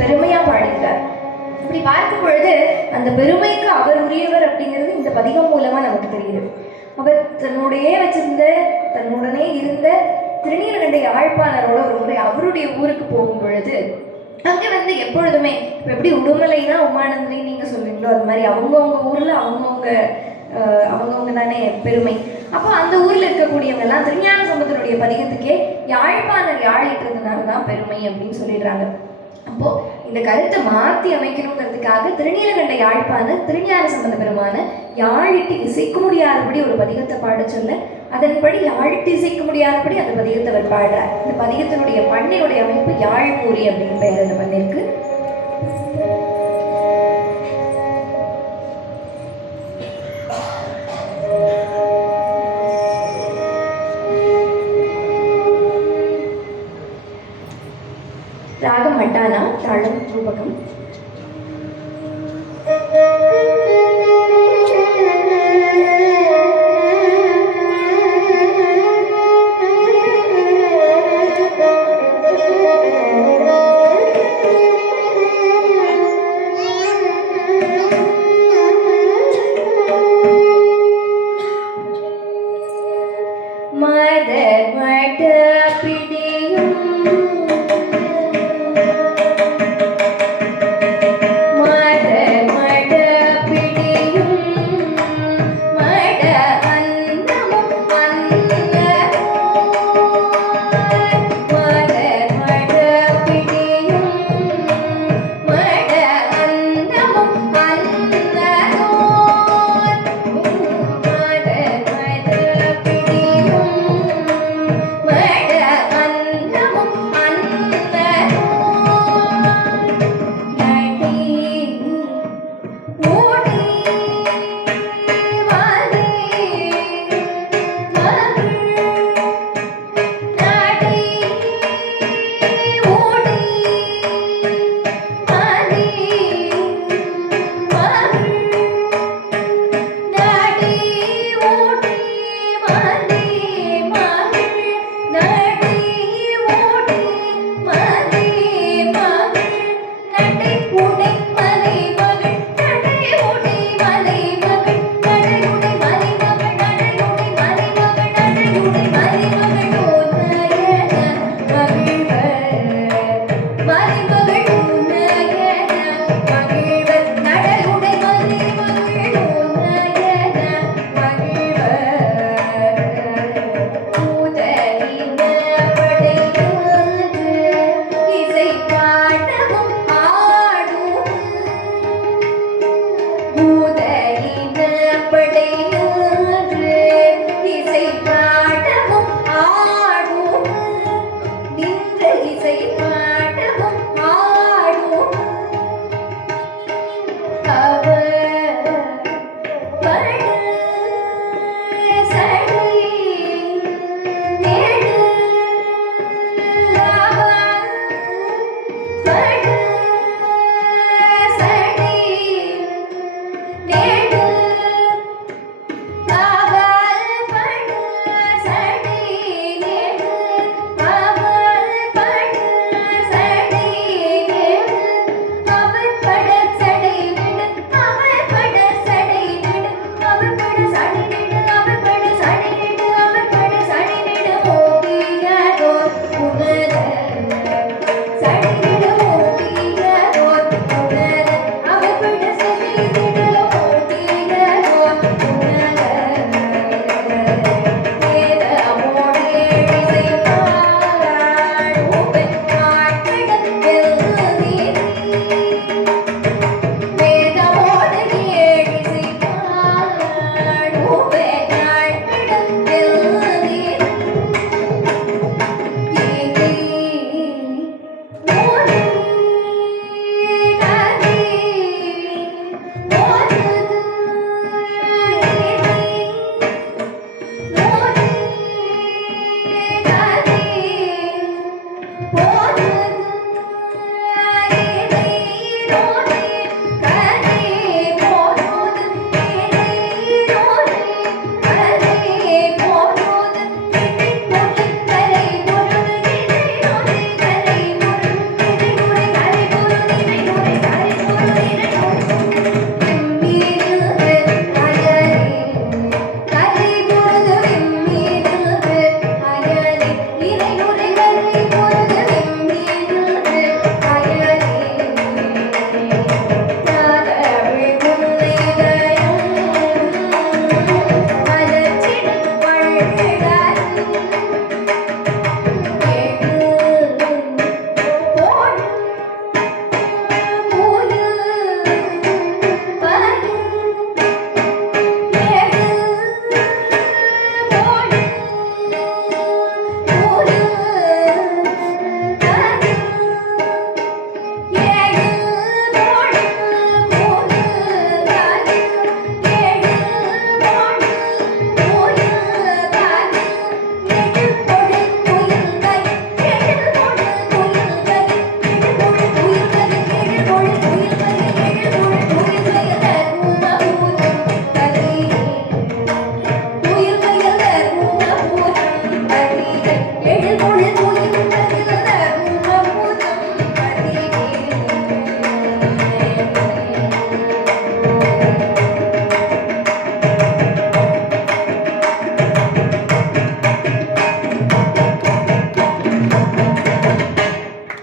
பெருமையா பாடுகிறார். இப்படி பார்க்கும் பொழுது அந்த பெருமைக்கு அவர் உரியவர் அப்படிங்கிறது இந்த பதிகம் மூலமா நமக்கு தெரியுது. அவர் தன்னுடைய வச்சிருந்த தன்னுடனே இருந்த திருநீலகண்டை யாழ்ப்பாணரோட ஒரு முறை அவருடைய ஊருக்கு போகும் பொழுது அங்கே வந்து எப்பொழுதுமே இப்போ எப்படி உடுமலைனா உமானந்தினி நீங்கள் சொல்லுவீங்களோ அது மாதிரி அவங்கவுங்க ஊரில் அவங்கவுங்க அவங்கவுங்க தானே பெருமை. அப்போ அந்த ஊரில் இருக்கக்கூடியவங்கெல்லாம் திருஞான சம்பந்தனுடைய பதிகத்துக்கே யாழ்ப்பாணர் யாழிட்டதுனால தான் பெருமை அப்படின்னு சொல்லிடுறாங்க. அப்போ இந்த கருத்தை மாற்றி அமைக்கணுங்கிறதுக்காக திருநீலகண்ட யாழ்ப்பான திருஞான சம்பந்த பெருமான யாழிட்டு இசைக்க முடியாதபடி ஒரு பதிகத்தை பாட சொல்ல அதன்படி யாழிட்டு இசைக்க முடியாதபடி அந்த பதிகத்தை அவர் பாடுறார். இந்த பதிகத்தினுடைய பண்ணையுடைய அமைப்பு யாழ்மூரி அப்படின்னு பெயர் அந்த பண்ணிருக்கு ராகம் மட்டானா தாளம் ரூபகம். மதர்